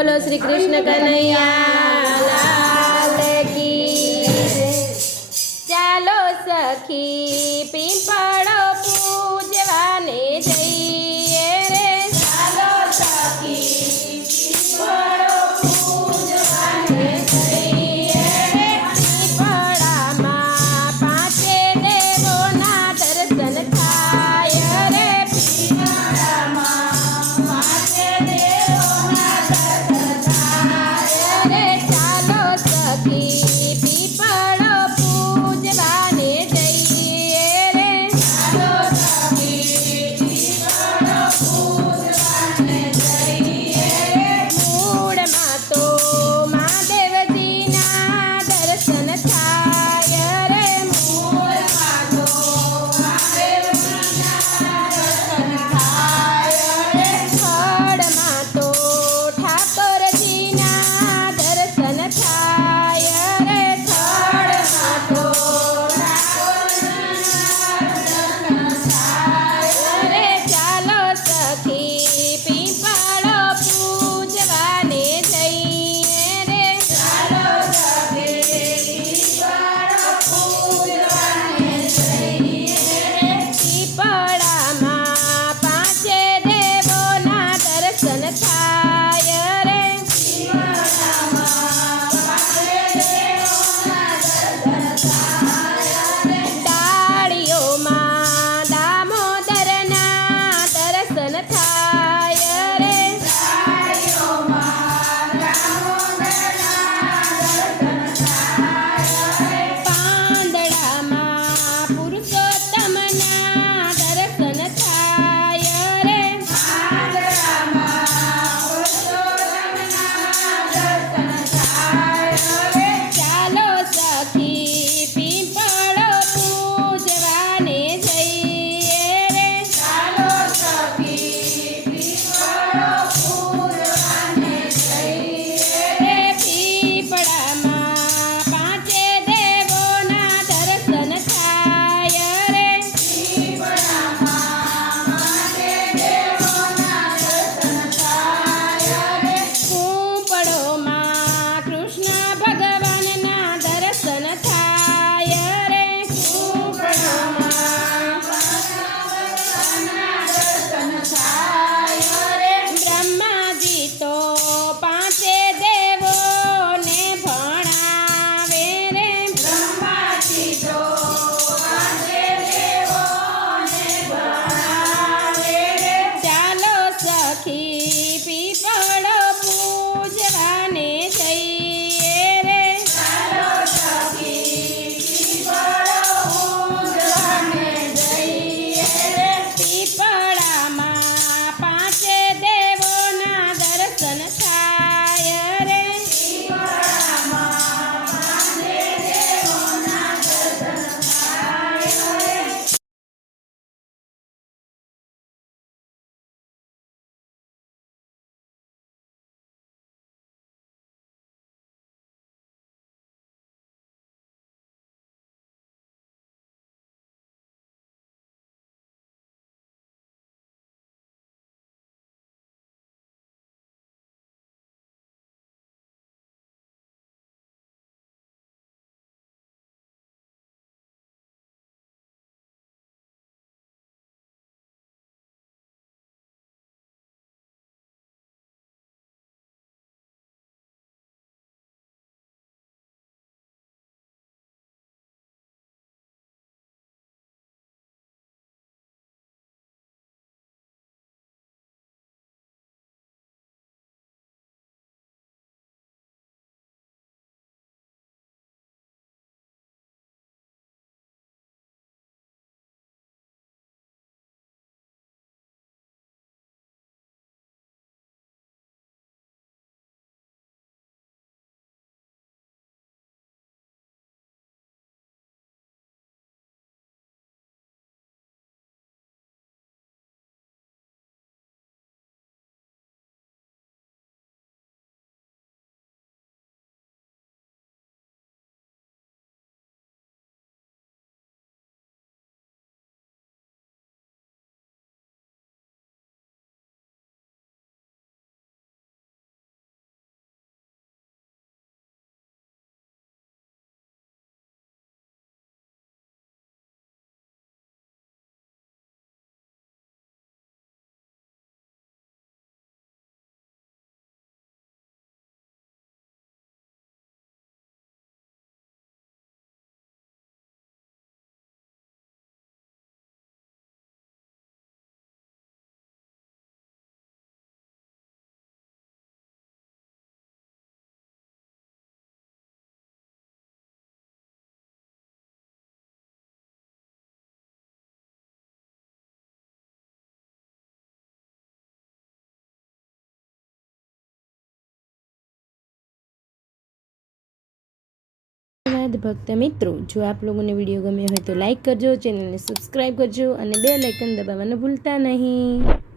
बोलो श्री कृष्ण कन्हैया लाल की। चालो सखी पीपळो पूजवाने जईए रे। चालो सखी पीपळो पूजवाने जईए रे। पीपळामां पांचे देवोना दर्शन थाय रे। पीपळामां पांचे देवोना दर्शन थाय रे। चालो सखी पीपळो पूजवाने जईए रे। चालो सखी पीपळो पूजवाने जईए रे। मूळमां तो महादेवजीना दर्शन थाय रे। मूळमां तो महादेवजीना दर्शन थाय रे। थडमां तो ठाकोरजीना दर्शन थाय रे। थडमां तो ठाकोरजीना दर्शन थाय रे। चालो सखी पीपळो पूजवाने जईए रे। चालो सखी पीपळो पूजवाने जईए रे। पीपळामां पांचे देवोना दर्शन थाय रे। पीपळामां पांचे देवोना दर्शन थाय रे। डाळियोमां दामोदरना दर्शन थाय रे। डाळियोमां दामोदरना दर्शन थाय रे। પાંદડામાં પુરુષોત્તમના દર્શન થાય રે। પાંદડામાં પુરુષોત્તમના દર્શન થાય રે। ચાલો સખી પીપળો ધન્યવાદ ભક્ત મિત્રો. જો આપ લોકોને વિડીયો ગમ્યો હોય તો લાઈક કરજો, ચેનલને સબસ્ક્રાઈબ કરજો અને બેલ આઇકન દબાવવાનું ભૂલતા નહીં.